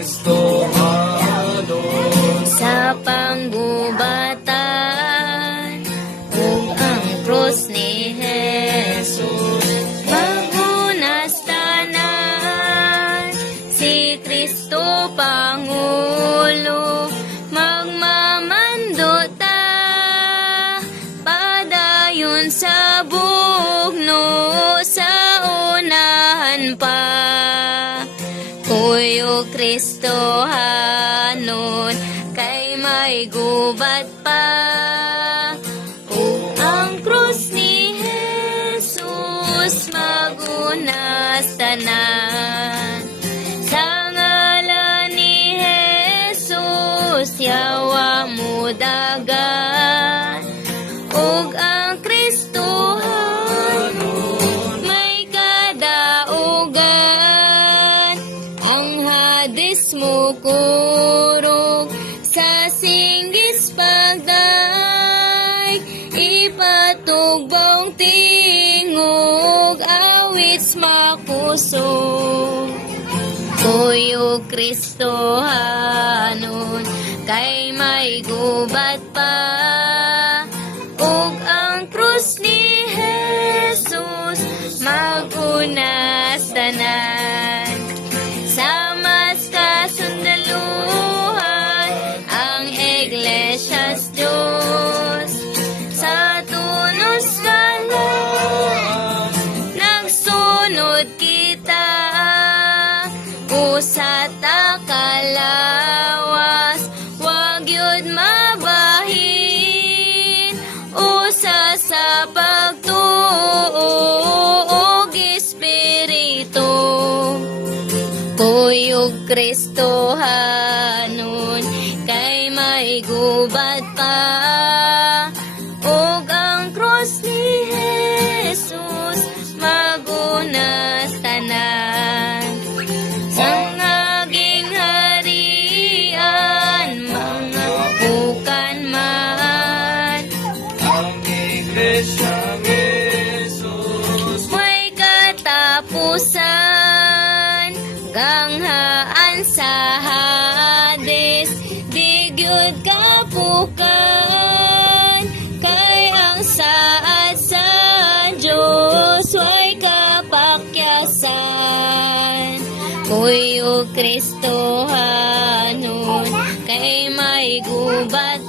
Kristohanon sa panggubatan ug ang krus ni Jesus magunas tanan. Si Kristo Pangulo magmamando ta padayon sa bugno sa unahan pa. Kuyo Kristohanon kay may gubat pa ug ang krus ni Jesus magunas tanan. Sa ngalan ni Jesus yawa mo dagan ug ang Kristohanon may kadaugan. Ang Hades mo kurog sa singgis pagday ipatugbong tingog awits makusog. Kuyo Kristohanon kay may gubat pa ug ang krus ni Jesus magunas tanan. Sa mas kasundaluhan ang Iglesyas Diyos sa tunos kalan nagsunod kita usa ta kalawas wag yun mabahin usa sa pagtuo ug espiritu. Kuyog Kristohanon kay may gubat pa ug ang krus ni Jesus magunas tanan. Sa naging harian mga bukan man ang Iglesyang Jesus may katapusan. Ganghaan sa Hades di gyud kapukan kay ang saad sa Dios way kapakyasan. Kuyo Kristohanon kay may gubat